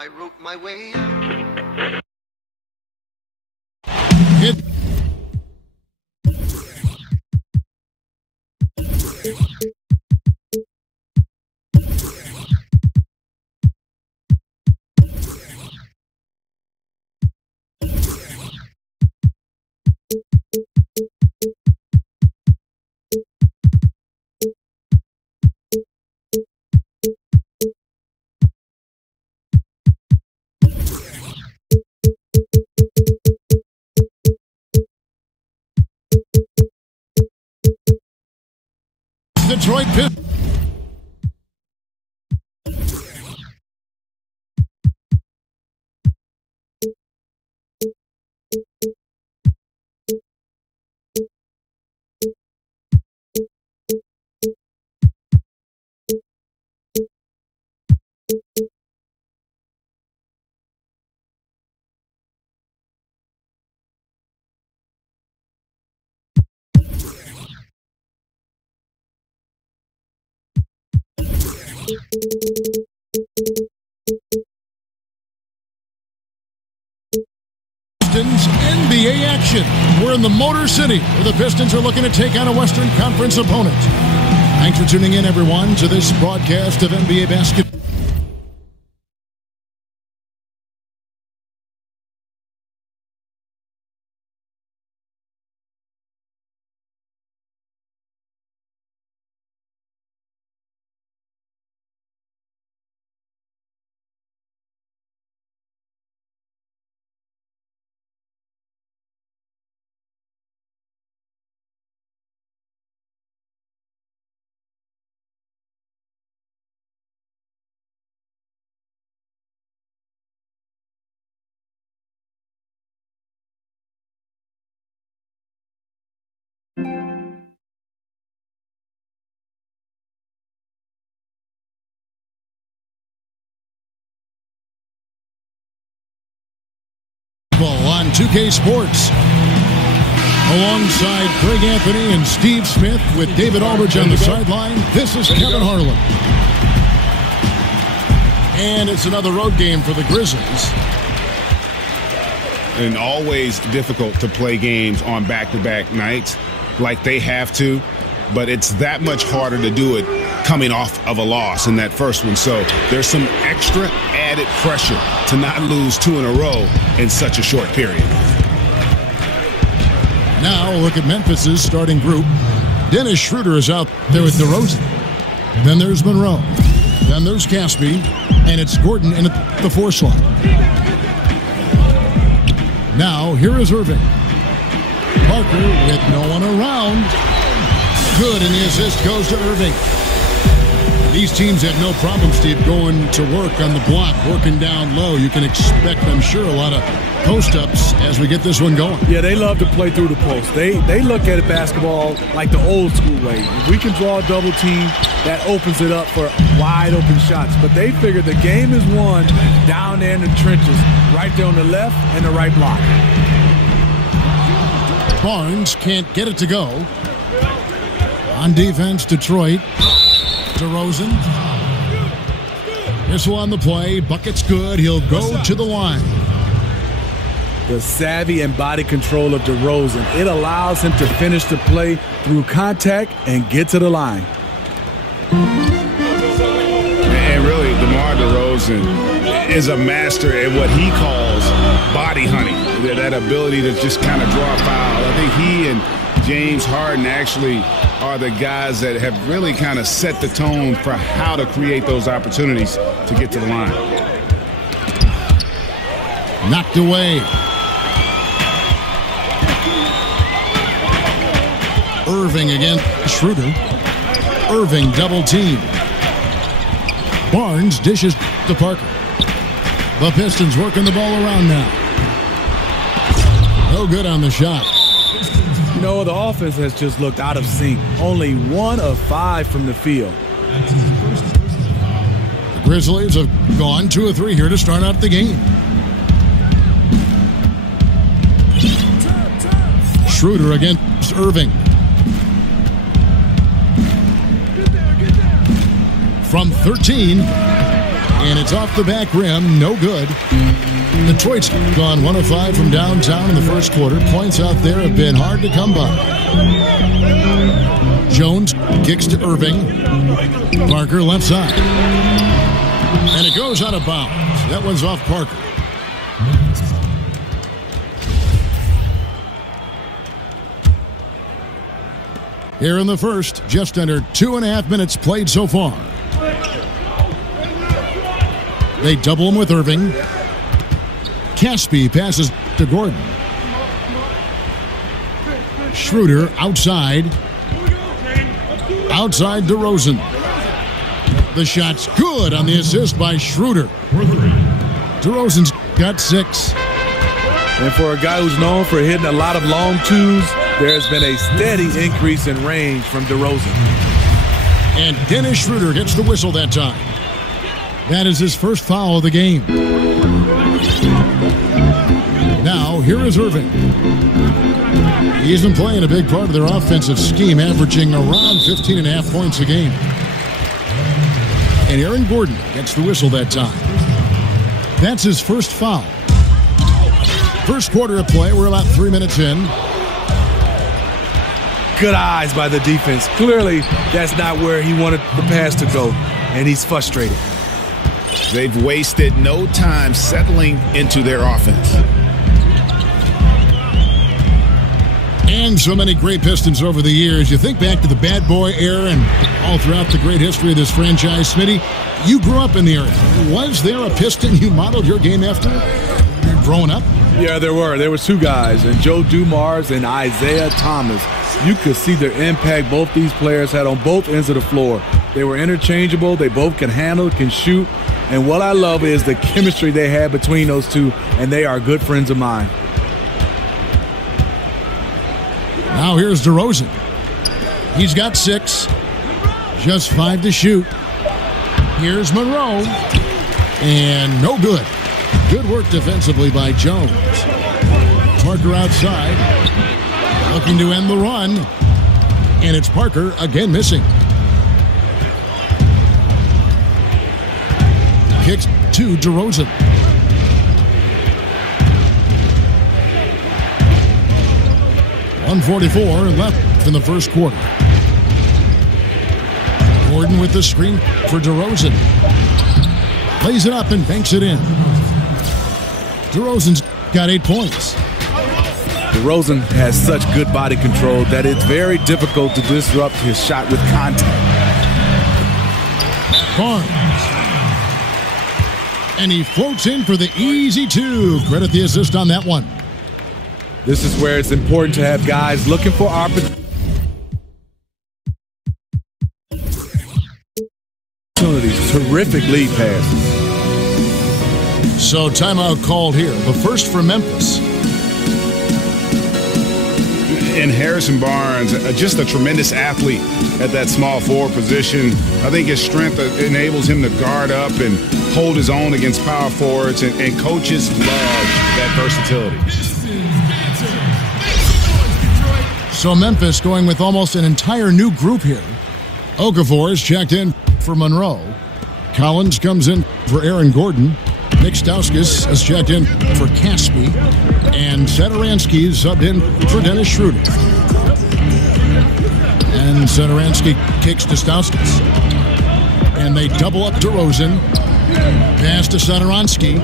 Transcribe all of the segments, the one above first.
I wrote my way out. Detroit Pistons. NBA action. We're in the Motor City, where the Pistons are looking to take on a Western Conference opponent. Thanks for tuning in, everyone, to this broadcast of NBA basketball. On 2K Sports, alongside Craig Anthony and Steve Smith with David Aldridge on the sideline, this is Kevin Harlan. And it's another road game for the Grizzlies. And always difficult to play games on back-to-back nights like they have to, but it's that much harder to do it coming off of a loss in that first one. So there's some extra added pressure to not lose two in a row in such a short period. Now look at Memphis's starting group. Dennis Schroeder is out there with DeRozan. Then there's Monroe. Then there's Caspi. And it's Gordon in the 4 slot. Now here is Irving. Parker with no one around. Good, and the assist goes to Irving. These teams have no problem, Steve, going to work on the block, working down low. You can expect, I'm sure, a lot of post-ups as we get this one going. Yeah, they love to play through the post. They look at basketball like the old school way. If we can draw a double team, that opens it up for wide open shots. But they figure the game is won down there in the trenches, right there on the left and the right block. Barnes can't get it to go. On defense, Detroit. DeRozan. This one on the play. Bucket's good. He'll go to the line. The savvy and body control of DeRozan. It allows him to finish the play through contact and get to the line. And really, DeMar DeRozan is a master at what he calls body hunting. That ability to just kind of draw a foul. I think he and James Harden actually are the guys that have really kind of set the tone for how to create those opportunities to get to the line. Knocked away. Irving against Schroeder. Irving double team. Barnes dishes to Parker. The Pistons working the ball around now. No good on the shot. You know, the offense has just looked out of sync. Only 1 of 5 from the field. The Grizzlies have gone 2 of 3 here to start out the game. Schroeder against Irving. From 13. And it's off the back rim, no good. Detroit's gone 1 of 5 from downtown in the first quarter. Points out there have been hard to come by. Jones kicks to Irving. Parker left side. And it goes out of bounds. That one's off Parker. Here in the first, just under 2.5 minutes played so far. They double him with Irving. Caspi passes to Gordon. Schroeder outside. Outside DeRozan. The shot's good on the assist by Schroeder. DeRozan's got 6. And for a guy who's known for hitting a lot of long twos, there's been a steady increase in range from DeRozan. And Dennis Schroeder gets the whistle that time. That is his first foul of the game. Now, here is Irving. He's been playing a big part of their offensive scheme, averaging around 15.5 points a game. And Aaron Gordon gets the whistle that time. That's his first foul. First quarter of play, we're about 3 minutes in. Good eyes by the defense. Clearly, that's not where he wanted the pass to go, and he's frustrated. They've wasted no time settling into their offense. And so many great Pistons over the years. You think back to the bad boy era and all throughout the great history of this franchise. Smitty, you grew up in the era. Was there a Piston you modeled your game after growing up? Yeah, there were. There was 2 guys, and Joe Dumars and Isaiah Thomas. You could see the impact both these players had on both ends of the floor. They were interchangeable. They both can handle, can shoot. And what I love is the chemistry they had between those two, and they are good friends of mine. Now here's DeRozan. He's got 6. Just 5 to shoot. Here's Monroe. And no good. Good work defensively by Jones. Parker outside. Looking to end the run. And it's Parker again missing. Kicks to DeRozan. .144 left in the first quarter. Gordon with the screen for DeRozan. Plays it up and banks it in. DeRozan's got 8 points. DeRozan has such good body control that it's very difficult to disrupt his shot with contact. Barnes. And he floats in for the easy 2. Credit the assist on that one. This is where it's important to have guys looking for opportunities. Terrific lead passes. So timeout called here. The first for Memphis. And Harrison Barnes, just a tremendous athlete at that small forward position. I think his strength enables him to guard up and hold his own against power forwards, and coaches love that versatility. So Memphis going with almost an entire new group here. Okafor is checked in for Monroe. Collins comes in for Aaron Gordon. Nick Stauskas has checked in for Caspi. And Satoransky is subbed in for Dennis Schroeder. And Satoransky kicks to Stauskas. And they double up DeRozan. Pass to Satoransky.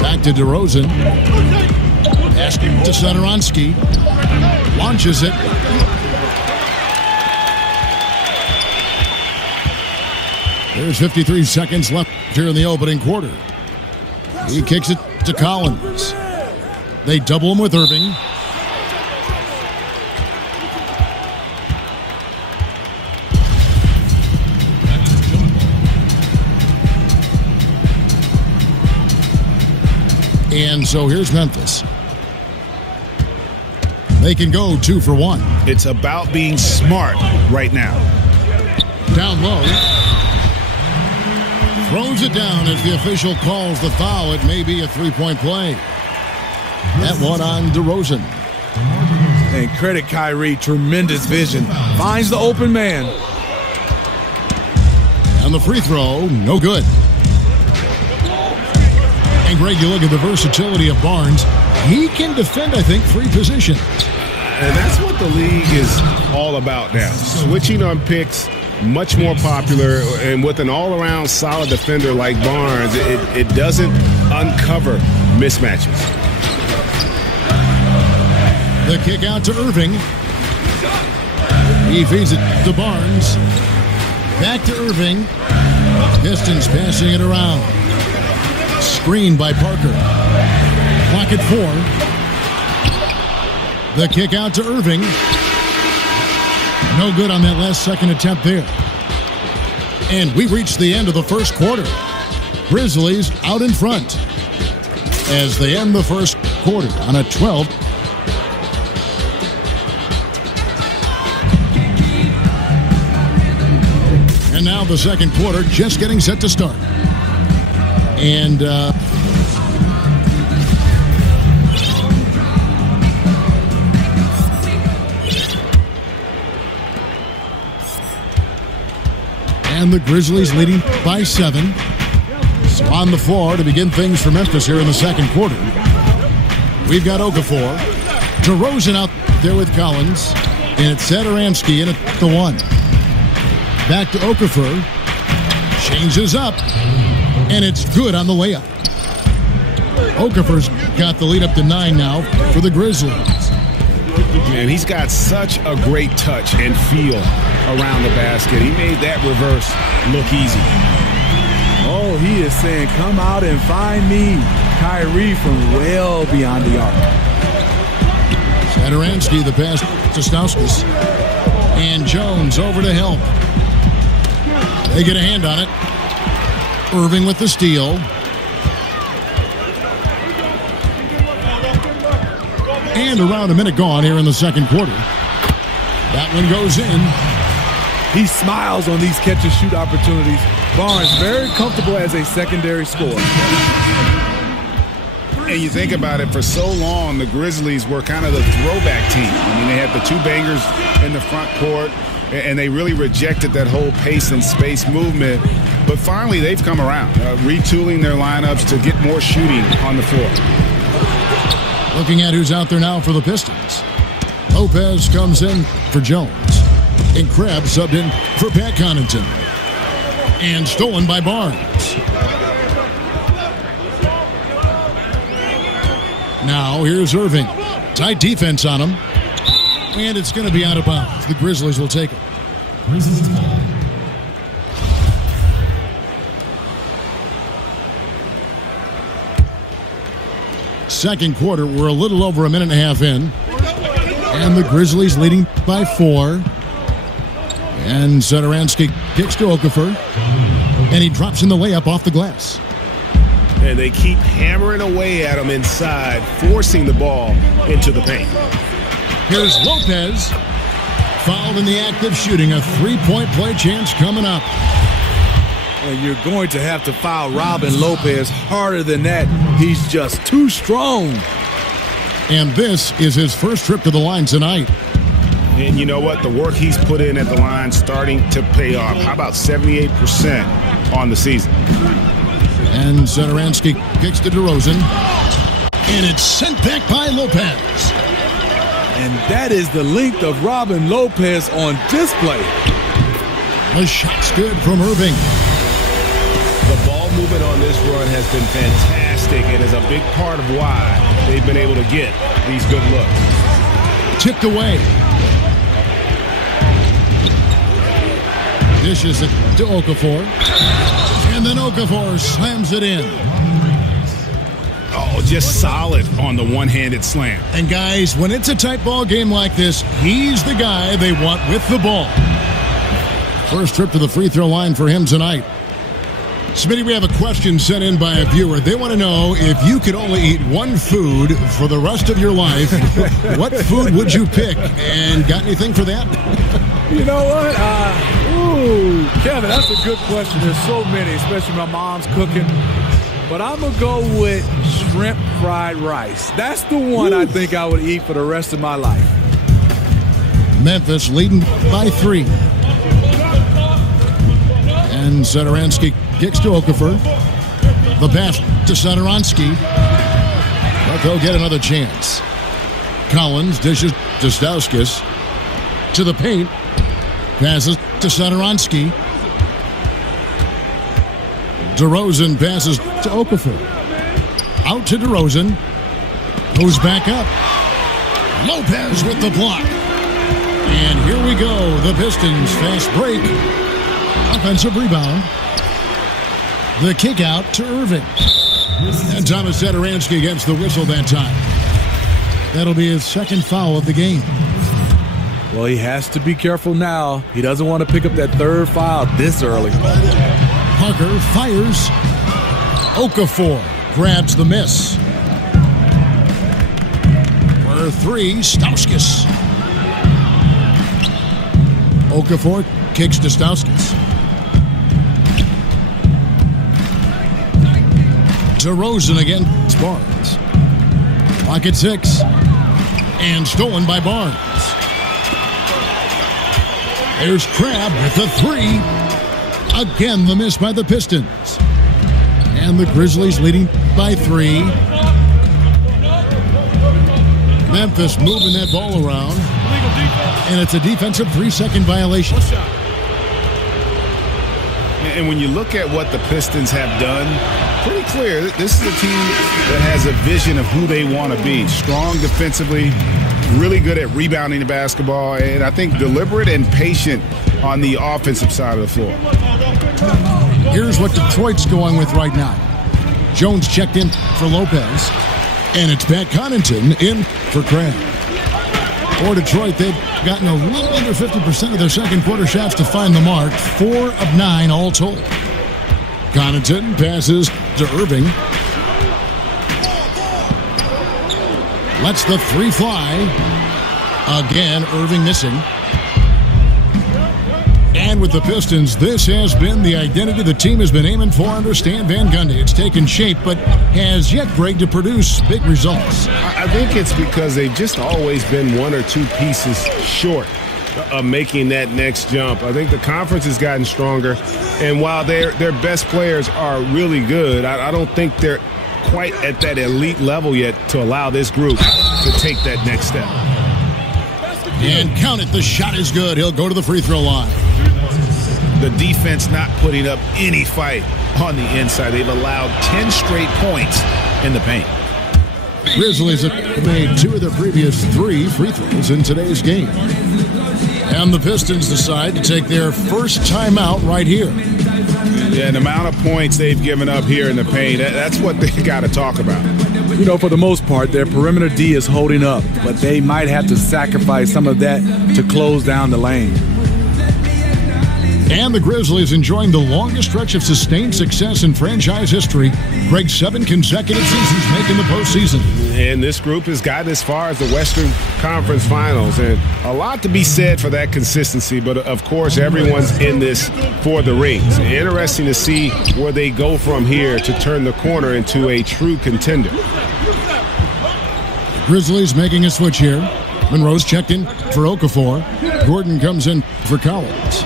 Back to DeRozan. Pass to Satoransky. Launches it. There's 53 seconds left here in the opening quarter. He kicks it to Collins. They double him with Irving. And so here's Memphis. They can go 2 for 1. It's about being smart right now. Down low. Throws it down as the official calls the foul. It may be a 3-point play. That one on DeRozan. And credit Kyrie, tremendous vision. Finds the open man. And the free throw, no good. And Greg, you look at the versatility of Barnes. He can defend, I think, 3 positions. And that's what the league is all about now. Switching on picks, much more popular. And with an all-around solid defender like Barnes, it doesn't uncover mismatches. The kick out to Irving. He feeds it to Barnes. Back to Irving. Pistons passing it around. Screened by Parker. Clock at 4. The kick out to Irving. No good on that last second attempt there. And we reached the end of the first quarter. Grizzlies out in front as they end the first quarter on a 12. And now the second quarter just getting set to start. And the Grizzlies leading by 7. So on the floor to begin things for Memphis here in the second quarter. We've got Okafor. DeRozan out there with Collins. And it's Satoransky in at the 1. Back to Okafor. Changes up. And it's good on the layup. Okafor's got the lead up to 9 now for the Grizzlies. Man, he's got such a great touch and feel around the basket. He made that reverse look easy. Oh, he is saying, come out and find me. Kyrie from well beyond the arc. Satoransky, the pass to Stauskas. And Jones over to help. They get a hand on it. Irving with the steal. And around a minute gone here in the second quarter. That one goes in. He smiles on these catch-and-shoot opportunities. Barnes very comfortable as a secondary scorer. And you think about it, for so long, the Grizzlies were kind of the throwback team. I mean, they had the 2 bangers in the front court, and they really rejected that whole pace and space movement. But finally, they've come around, retooling their lineups to get more shooting on the floor. Looking at who's out there now for the Pistons. Lopez comes in for Jones. And Krebs subbed in for Pat Connaughton. And stolen by Barnes. Now here's Irving. Tight defense on him. And it's going to be out of bounds. The Grizzlies will take it. Grizzlies ball. Second quarter, we're a little over a minute and a half in. And the Grizzlies leading by 4. And Satoransky kicks to Okafor. And he drops in the layup off the glass. And they keep hammering away at him inside, forcing the ball into the paint. Here's Lopez. Fouled in the act of shooting. A 3-point play chance coming up. And you're going to have to foul Robin Lopez harder than that. He's just too strong. And this is his first trip to the line tonight. And you know what? The work he's put in at the line starting to pay off. How about 78% on the season? And Satoransky kicks to DeRozan. And it's sent back by Lopez. And that is the length of Robin Lopez on display. The shot's good from Irving. The ball movement on this run has been fantastic and is a big part of why they've been able to get these good looks. Tipped away. Dishes it to Okafor. And then Okafor slams it in. Oh, just solid on the one-handed slam. And guys, when it's a tight ball game like this, he's the guy they want with the ball. First trip to the free throw line for him tonight. Smitty, we have a question sent in by a viewer. They want to know, if you could only eat one food for the rest of your life, what food would you pick? And got anything for that? You know what? Kevin, that's a good question. There's so many, especially my mom's cooking. But I'm going to go with shrimp fried rice. That's the one I think I would eat for the rest of my life. Memphis leading by 3. And Satoransky kicks to Okafor. The pass to Sadoronsky. But they'll get another chance. Collins dishes to Stauskas. To the paint. Passes to Sadoronsky. DeRozan passes to Okafor. Out to DeRozan. Goes back up. Lopez with the block. And here we go. The Pistons fast break. Offensive rebound. The kick out to Irving. And Thomas Sadoronsky gets the whistle that time. That'll be his second foul of the game. Well, he has to be careful now. He doesn't want to pick up that third foul this early. Parker fires. Okafor grabs the miss. For three, Stauskas. Okafor kicks to Stauskas. DeRozan against Barnes. Pocket six. And stolen by Barnes. There's Crabbe with the three. Again, the miss by the Pistons. And the Grizzlies leading by three. Memphis moving that ball around. And it's a defensive 3-second violation. And when you look at what the Pistons have done, pretty clear, this is a team that has a vision of who they want to be. Strong defensively, really good at rebounding the basketball, and I think deliberate and patient on the offensive side of the floor. Here's what Detroit's going with right now. Jones checked in for Lopez, and it's Pat Connaughton in for Crabbe. For Detroit, they've gotten a little under 50% of their second quarter shots to find the mark. 4 of 9 all told. Connaughton passes to Irving. Lets the three fly. Again, Irving missing. And with the Pistons, this has been the identity the team has been aiming for under Stan Van Gundy. It's taken shape, but has yet, Greg, to produce big results. I think it's because they've just always been one or two pieces short of making that next jump. I think the conference has gotten stronger, and while their best players are really good, I don't think they're quite at that elite level yet to allow this group to take that next step. And count it, the shot is good. He'll go to the free throw line. The defense not putting up any fight on the inside. They've allowed 10 straight points in the paint. Grizzlies have made 2 of their previous 3 free throws in today's game. And the Pistons decide to take their first timeout right here. Yeah, the amount of points they've given up here in the paint, that's what they got to talk about. You know, for the most part, their perimeter D is holding up, but they might have to sacrifice some of that to close down the lane. And the Grizzlies enjoying the longest stretch of sustained success in franchise history. Greg's 7 consecutive seasons making the postseason. And this group has gotten as far as the Western Conference Finals. And a lot to be said for that consistency. But, of course, everyone's in this for the rings. Interesting to see where they go from here to turn the corner into a true contender. The Grizzlies making a switch here. Monroe's checked in for Okafor. Gordon comes in for Collins.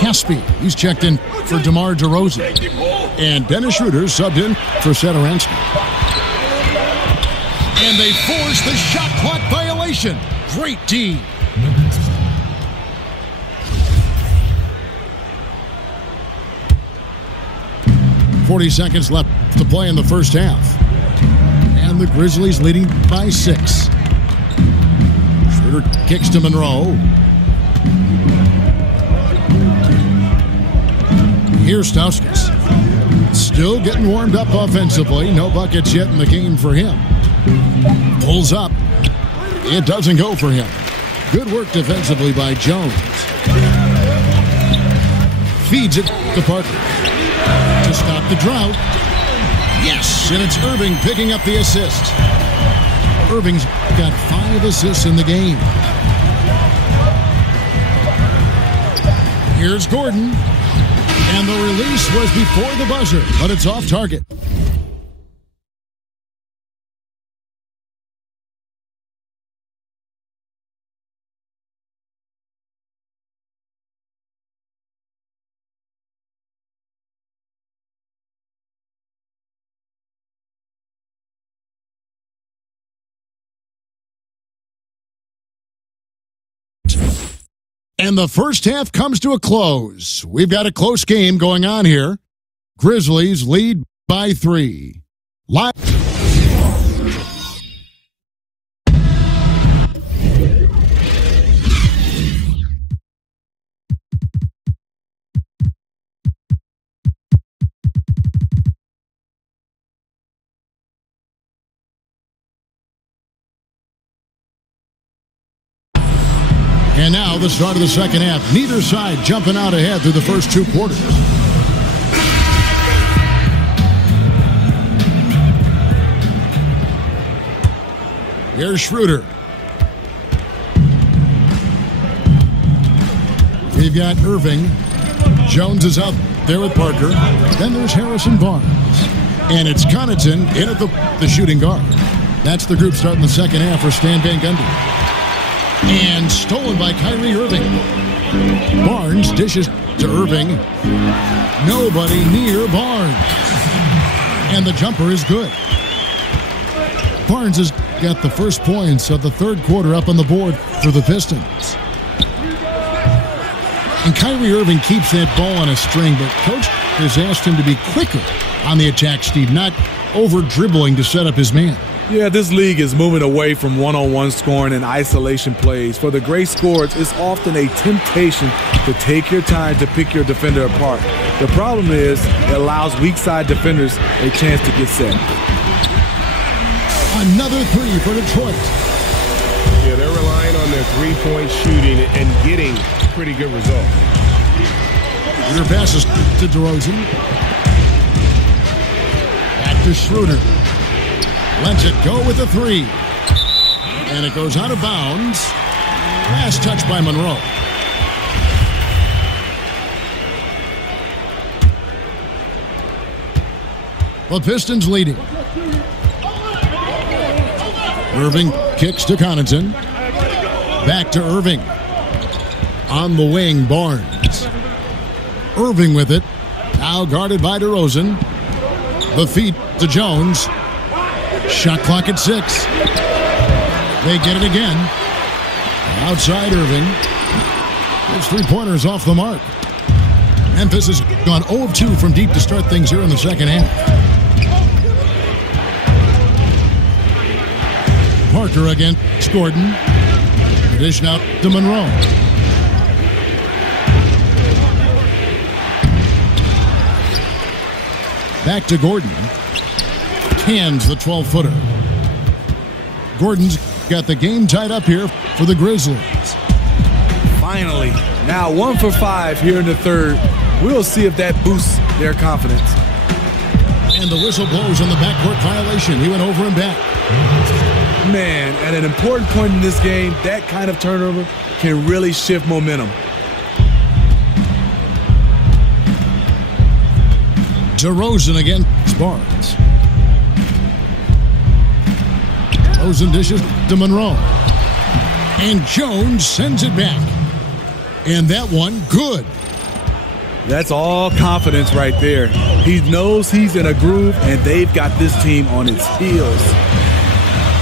Caspi, he's checked in for DeMar DeRozan. And Dennis Schroeder subbed in for Sadoronsky. And they force the shot clock violation. Great D. "40 seconds left to play in the first half. And the Grizzlies leading by 6. Schroeder kicks to Monroe. Here's Stauskas. Still getting warmed up offensively. No buckets yet in the game for him. Pulls up. It doesn't go for him. Good work defensively by Jones. Feeds it to Parker to stop the drought. Yes, and it's Irving picking up the assist. Irving's got 5 assists in the game. Here's Gordon. And the release was before the buzzer, but it's off target. And the first half comes to a close. We've got a close game going on here. Grizzlies lead by 3. Live. And now the start of the second half. Neither side jumping out ahead through the first 2 quarters. Here's Schroeder. We've got Irving. Jones is out there with Parker. Then there's Harrison Barnes. And it's Connaughton in at the shooting guard. That's the group starting the second half for Stan Van Gundy. And stolen by Kyrie Irving. Barnes dishes to Irving. Nobody near Barnes. And the jumper is good. Barnes has got the first points of the third quarter up on the board for the Pistons. And Kyrie Irving keeps that ball on a string, but Coach has asked him to be quicker on the attack, Steve, not over-dribbling to set up his man. Yeah, this league is moving away from one-on-one scoring and isolation plays. For the great scorers, it's often a temptation to take your time to pick your defender apart. The problem is it allows weak side defenders a chance to get set. Another 3 for Detroit. Yeah, they're relying on their three-point shooting and getting pretty good results. Schroeder passes to DeRozan. Back to Schroeder. Lets it go with the 3. And it goes out of bounds. Last touch by Monroe. The Pistons leading. Irving kicks to Connaughton. Back to Irving. On the wing, Barnes. Irving with it. Now guarded by DeRozan. The feed to Jones. Shot clock at 6. They get it again. Outside Irving. Those 3-pointers off the mark. Memphis has gone 0 of 2 from deep to start things here in the second half. Parker against Gordon. Dish out to Monroe. Back to Gordon. Hands the 12-footer. Gordon's got the game tied up here for the Grizzlies. Finally, now 1 for 5 here in the third. We'll see if that boosts their confidence. And the whistle blows on the backcourt violation. He went over and back. Man, at an important point in this game, that kind of turnover can really shift momentum. DeRozan against Barnes. DeRozan dishes to Monroe. And Jones sends it back. And that one, good. That's all confidence right there. He knows he's in a groove, and they've got this team on its heels.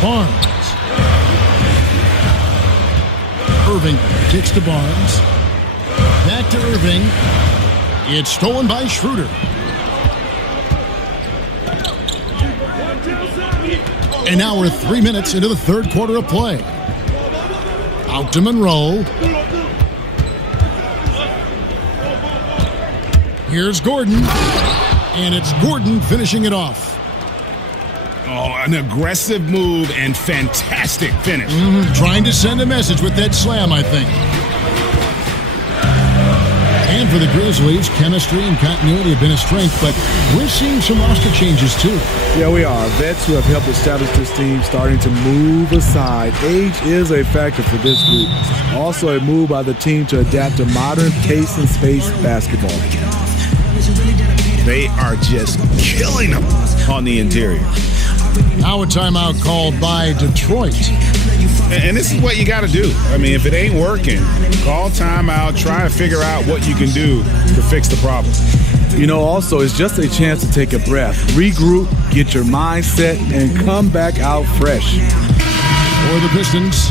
Barnes. Irving kicks to Barnes. Back to Irving. It's stolen by Schroeder. And now we're 3 minutes into the third quarter of play. Out to Monroe. Here's Gordon. And it's Gordon finishing it off. Oh, an aggressive move and fantastic finish. Trying to send a message with that slam, I think. And for the Grizzlies, chemistry and continuity have been a strength, but we're seeing some roster changes too. Yeah, we are. Vets who have helped establish this team starting to move aside. Age is a factor for this group. Also a move by the team to adapt to modern pace and space basketball. They are just killing them on the interior. Now a timeout called by Detroit. And this is what you got to do. I mean, if it ain't working, call timeout, try to figure out what you can do to fix the problem. You know, also, it's just a chance to take a breath, regroup, get your mind set, and come back out fresh. For the Pistons,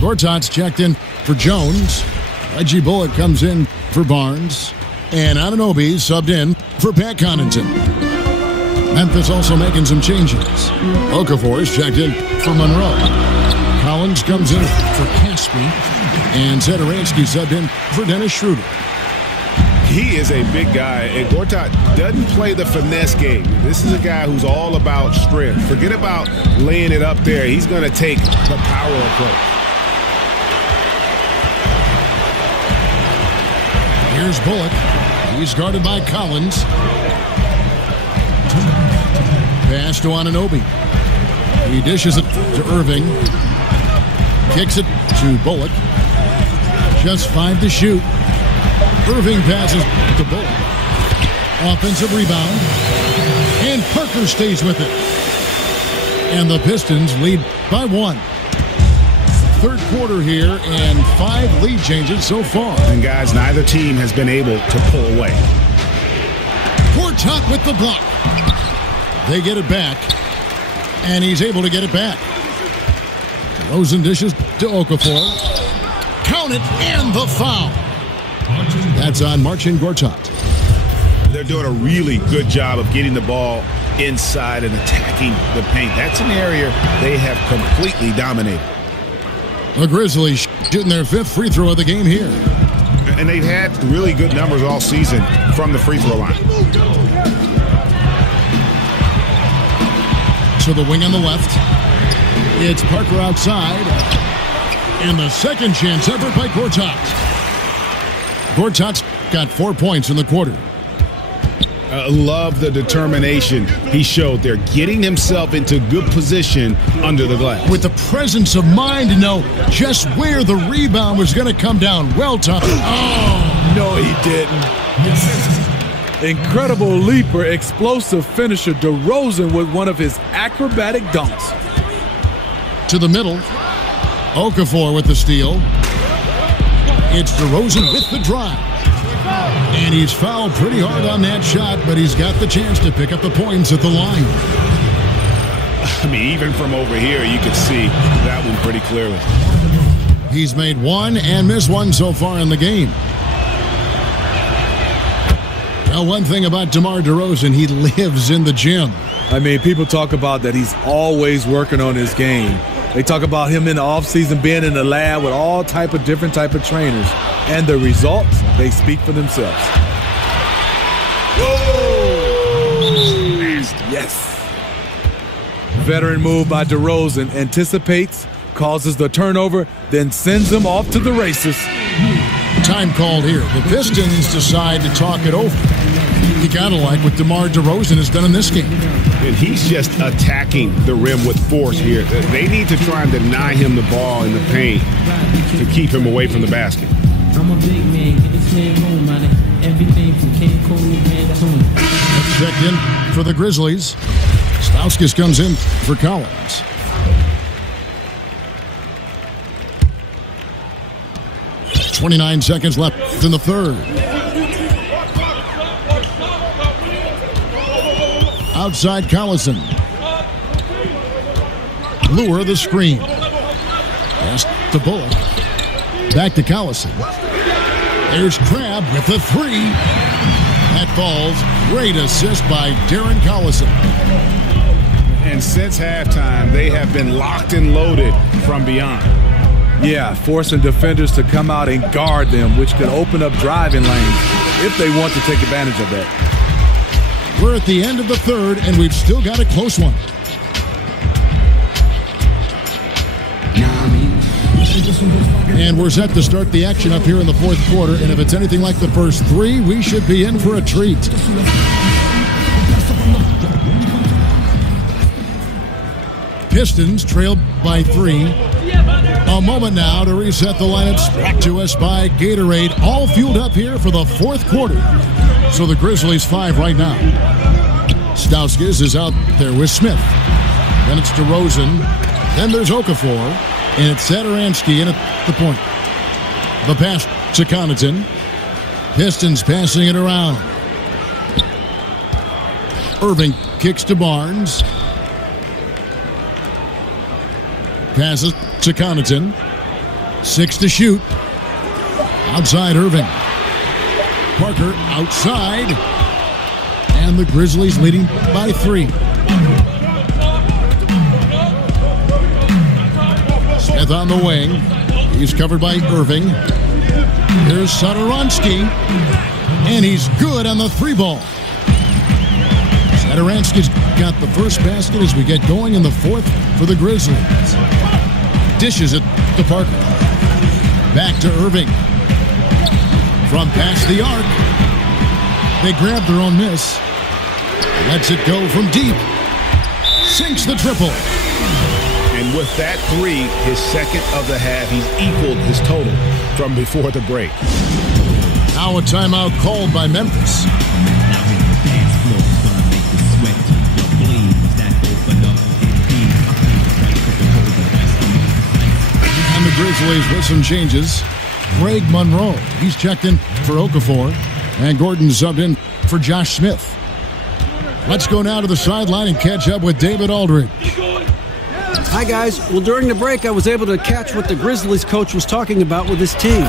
Gortat's checked in for Jones. Reggie Bullock comes in for Barnes. And Anunoby subbed in for Pat Connaughton. Memphis also making some changes. Okafor is checked in for Monroe. Collins comes in for Caspi. And Zedaransky subbed in for Dennis Schroeder. He is a big guy, and Gortat doesn't play the finesse game. This is a guy who's all about strength. Forget about laying it up there. He's going to take the power approach. Here's Bullock. He's guarded by Collins. Pass to Anunoby. He dishes it to Irving. Kicks it to Bullock. Just 5 to shoot. Irving passes to Bullock. Offensive rebound. And Parker stays with it. And the Pistons lead by 1. Third quarter here and 5 lead changes so far. And guys, neither team has been able to pull away. Gortat with the block. They get it back. And he's able to get it back. Rosen dishes to Okafor. Count it and the foul. That's on Marcin Gortat. They're doing a really good job of getting the ball inside and attacking the paint. That's an area they have completely dominated. The Grizzlies shooting their 5th free throw of the game here. And they've had really good numbers all season from the free throw line. To the wing on the left. It's Parker outside. And the second chance effort by Gortat. Gortat's got 4 points in the quarter. Love the determination he showed there, getting himself into good position under the glass. With the presence of mind to know just where the rebound was going to come down. Well done. Oh, no, he didn't. Incredible leaper, explosive finisher. DeRozan with one of his acrobatic dunks. To the middle. Okafor with the steal. It's DeRozan with the drive. And he's fouled pretty hard on that shot, but he's got the chance to pick up the points at the line. I mean, even from over here, you can see that one pretty clearly. He's made 1 and missed 1 so far in the game. Now, one thing about DeMar DeRozan, he lives in the gym. I mean, people talk about that he's always working on his game. They talk about him in the offseason being in the lab with all different type of trainers. And the results, they speak for themselves. Whoa! Yes. Veteran move by DeRozan. Anticipates, causes the turnover, then sends him off to the races. Time called here. The Pistons decide to talk it over. You gotta like what DeMar DeRozan has done in this game. And he's just attacking the rim with force here. They need to try and deny him the ball in the paint to keep him away from the basket. I'm a big man, get this man home, man. Everything from King Cole, man, that's home. Checked in for the Grizzlies. Stauskas comes in for Collins. .29 seconds left in the third. Outside Collison. Lure the screen. Pass to Bullock. Back to Collison. There's Crabbe with the 3. That falls. Great assist by Darren Collison. And since halftime, they have been locked and loaded from beyond. Yeah, forcing defenders to come out and guard them, which could open up driving lanes if they want to take advantage of that. We're at the end of the third, and we've still got a close one. And we're set to start the action up here in the fourth quarter, and if it's anything like the first 3, we should be in for a treat. Pistons trail by 3. A moment now to reset the lineups. Brought to us by Gatorade. All fueled up here for the fourth quarter. So the Grizzlies 5 right now. Stauskas is out there with Smith. Then it's DeRozan. Then there's Okafor. And it's Zedaransky in at the point. The pass to Connaughton. Pistons passing it around. Irving kicks to Barnes. Passes to Connaughton. 6 to shoot. Outside Irving. Parker outside. And the Grizzlies leading by 3. Smith on the wing. He's covered by Irving. Here's Satoransky. And he's good on the 3-ball. Satoransky's got the first basket as we get going in the 4th for the Grizzlies. Dishes it to Parker. Back to Irving. From past the arc. They grab their own miss. Lets it go from deep. Sinks the triple. And with that 3, his second of the half, he's equaled his total from before the break. Now a timeout called by Memphis. And the Grizzlies with some changes. Greg Monroe, he's checked in for Okafor. And Gordon subbed in for Josh Smith. Let's go now to the sideline and catch up with David Aldridge. Hi, guys. Well, during the break, I was able to catch what the Grizzlies coach was talking about with his team.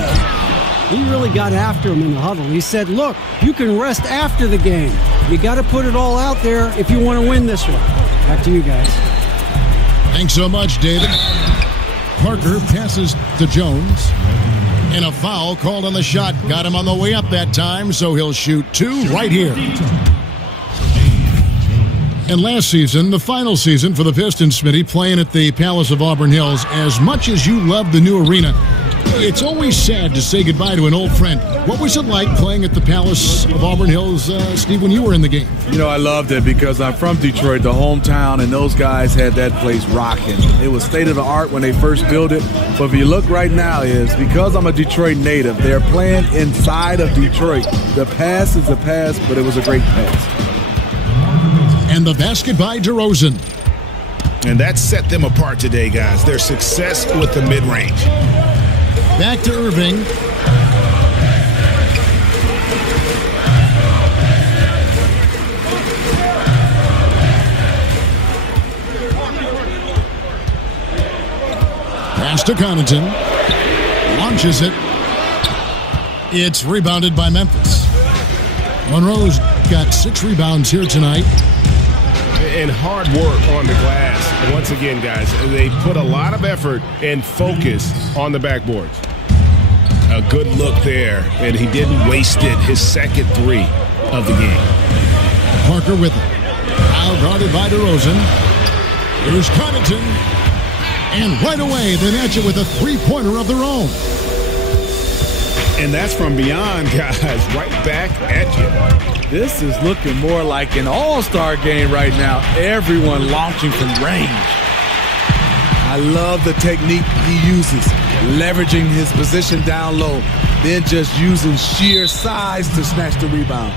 He really got after him in the huddle. He said, look, you can rest after the game. You got to put it all out there if you want to win this one. Back to you guys. Thanks so much, David. Parker passes to Jones. And a foul called on the shot. Got him on the way up that time, so he'll shoot 2 right here. And last season, the final season for the Pistons, Smitty, playing at the Palace of Auburn Hills, as much as you love the new arena, it's always sad to say goodbye to an old friend. What was it like playing at the Palace of Auburn Hills, Steve, when you were in the game? You know, I loved it because I'm from Detroit, the hometown, and those guys had that place rocking. It was state of the art when they first built it. But if you look right now, is because I'm a Detroit native, they're playing inside of Detroit. The pass is a pass, but it was a great pass. And the basket by DeRozan. And that set them apart today, guys. Their success with the mid-range. Back to Irving. Pass to Connaughton. Launches it. It's rebounded by Memphis. Monroe's got 6 rebounds here tonight. And hard work on the glass. Once again, guys, they put a lot of effort and focus on the backboards. A good look there, and he didn't waste it. His second 3 of the game. Parker with it. Now guarded by DeRozan. Here's Connaughton. And right away, they match it with a 3-pointer of their own. And that's from beyond, guys, right back at you. This is looking more like an all-star game right now. Everyone launching from range. I love the technique he uses, leveraging his position down low, then just using sheer size to snatch the rebound.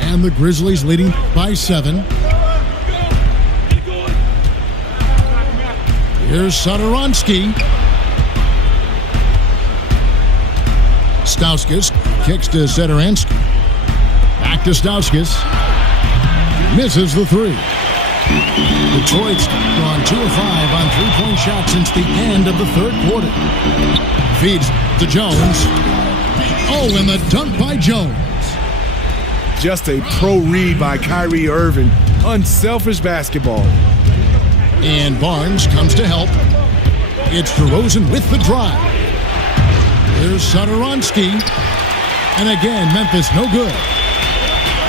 And the Grizzlies leading by 7. Here's Satoransky. Stauskas kicks to Satoransky. Back to Stauskas. Misses the 3. Detroit's gone 2 of 5 on 3-point shots since the end of the 3rd quarter. Feeds to Jones. Oh, and the dunk by Jones. Just a pro read by Kyrie Irving. Unselfish basketball. And Barnes comes to help. It's DeRozan with the drive. Here's Satoransky. And again, Memphis no good.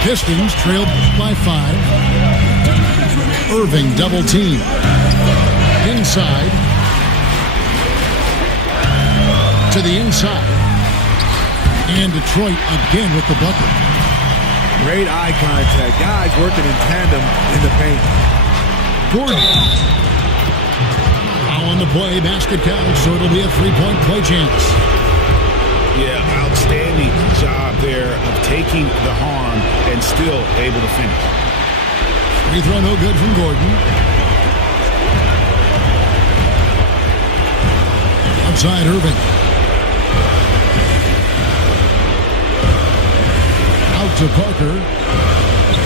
Pistons trailed by 5. Irving double team. Inside. To the inside. And Detroit again with the bucket. Great eye contact. Guys working in tandem in the paint. Gordon. Now on the play, basket count, so it'll be a 3-point play chance. Yeah, outstanding job there of taking the harm and still able to finish. Free throw no good from Gordon. Outside Irving. Out to Parker.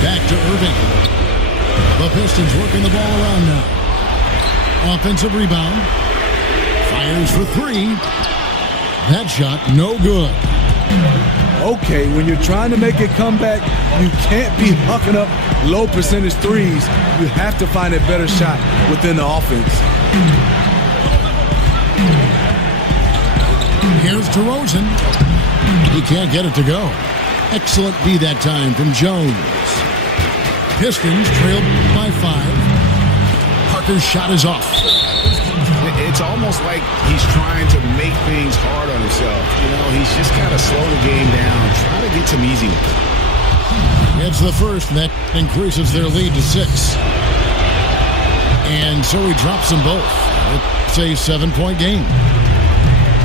Back to Irving. The Pistons working the ball around now. Offensive rebound. Fires for three. That shot, no good. Okay, when you're trying to make a comeback, you can't be hucking up low percentage threes. You have to find a better shot within the offense. Here's DeRozan. He can't get it to go. Excellent D that time from Jones. Pistons trailed by 5. Parker's shot is off. It's almost like he's trying to make things hard on himself. You know, he's just got to slow the game down, try to get some easy ones. It's the first, and that increases their lead to 6. And so he drops them both. It's a 7-point game.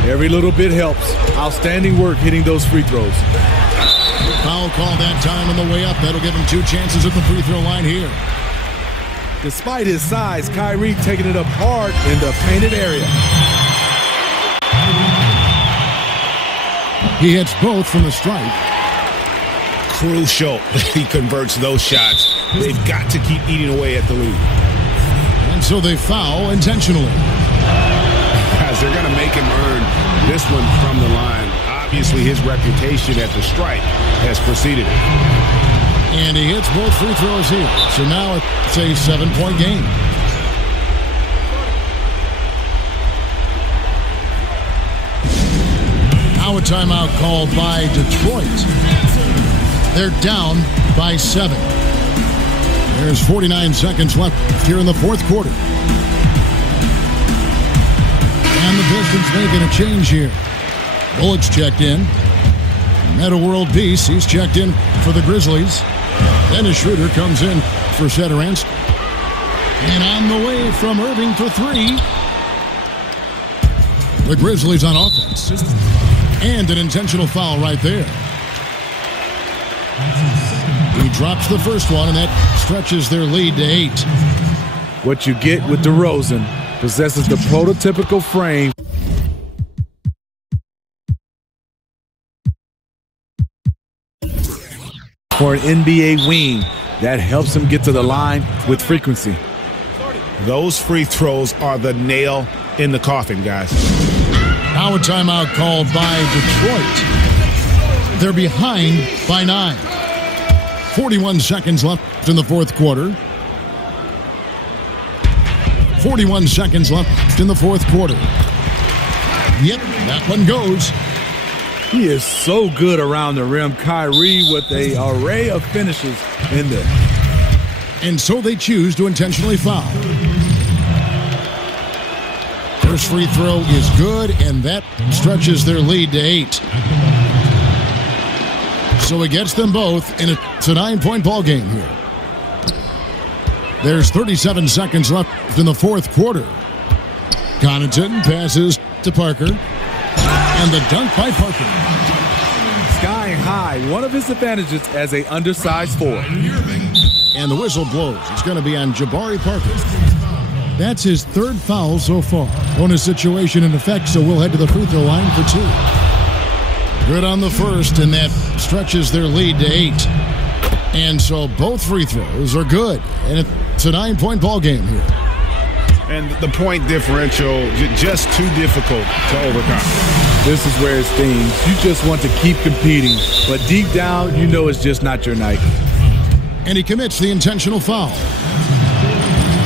Every little bit helps. Outstanding work hitting those free throws. Foul call that time on the way up. That'll give him 2 chances at the free throw line here. Despite his size, Kyrie taking it up hard in the painted area. He hits both from the stripe. Crucial that he converts those shots. They've got to keep eating away at the lead. And so they foul intentionally. Guys, they're going to make him earn this one from the line. Obviously, his reputation at the stripe has preceded it. And he hits both free throws here. So now it's a 7-point game. Now a timeout called by Detroit. They're down by 7. There's 49 seconds left here in the fourth quarter. And the Pistons making a change here. Bullock's checked in. Meta World Peace, he's checked in for the Grizzlies. Dennis Schroeder comes in for Satoransky. And on the way from Irving for 3. The Grizzlies on offense. And an intentional foul right there. He drops the first one, and that stretches their lead to 8. What you get with DeRozan possesses the prototypical frame for an NBA wing that helps him get to the line with frequency. Those free throws are the nail in the coffin, guys. Now a timeout called by Detroit. They're behind by 9. 41 seconds left in the fourth quarter. 41 seconds left in the fourth quarter. Yep, that one goes. He is so good around the rim. Kyrie with an array of finishes in there. And so they choose to intentionally foul. First free throw is good, and that stretches their lead to 8. So it gets them both, and it's a 9-point ball game here. There's 37 seconds left in the fourth quarter. Connaughton passes to Parker. And the dunk by Parker. Sky high, one of his advantages as an undersized 4. And the whistle blows. It's going to be on Jabari Parker. That's his 3rd foul so far. Bonus situation in effect, so we'll head to the free throw line for 2. Good on the first, and that stretches their lead to 8. And so both free throws are good. And it's a 9-point ball game here. And the point differential, just too difficult to overcome. This is where it stings. You just want to keep competing, but deep down, you know it's just not your night. And he commits the intentional foul.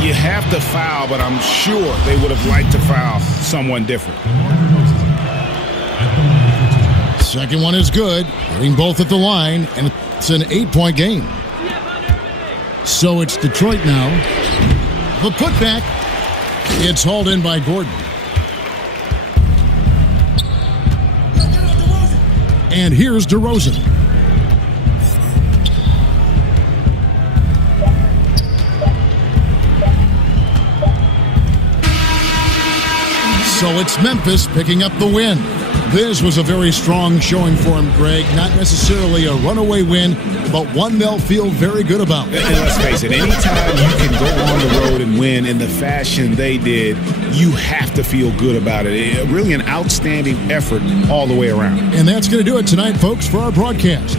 You have to foul, but I'm sure they would have liked to foul someone different. Second one is good, hitting both at the line, and it's an 8-point game. So it's Detroit now. The putback. It's hauled in by Gordon. And here's DeRozan. So it's Memphis picking up the win. This was a very strong showing for him, Greg. Not necessarily a runaway win, but one they'll feel very good about. And let's face it, anytime you can go on the road and win in the fashion they did, you have to feel good about it. Really an outstanding effort all the way around. And that's going to do it tonight, folks, for our broadcast.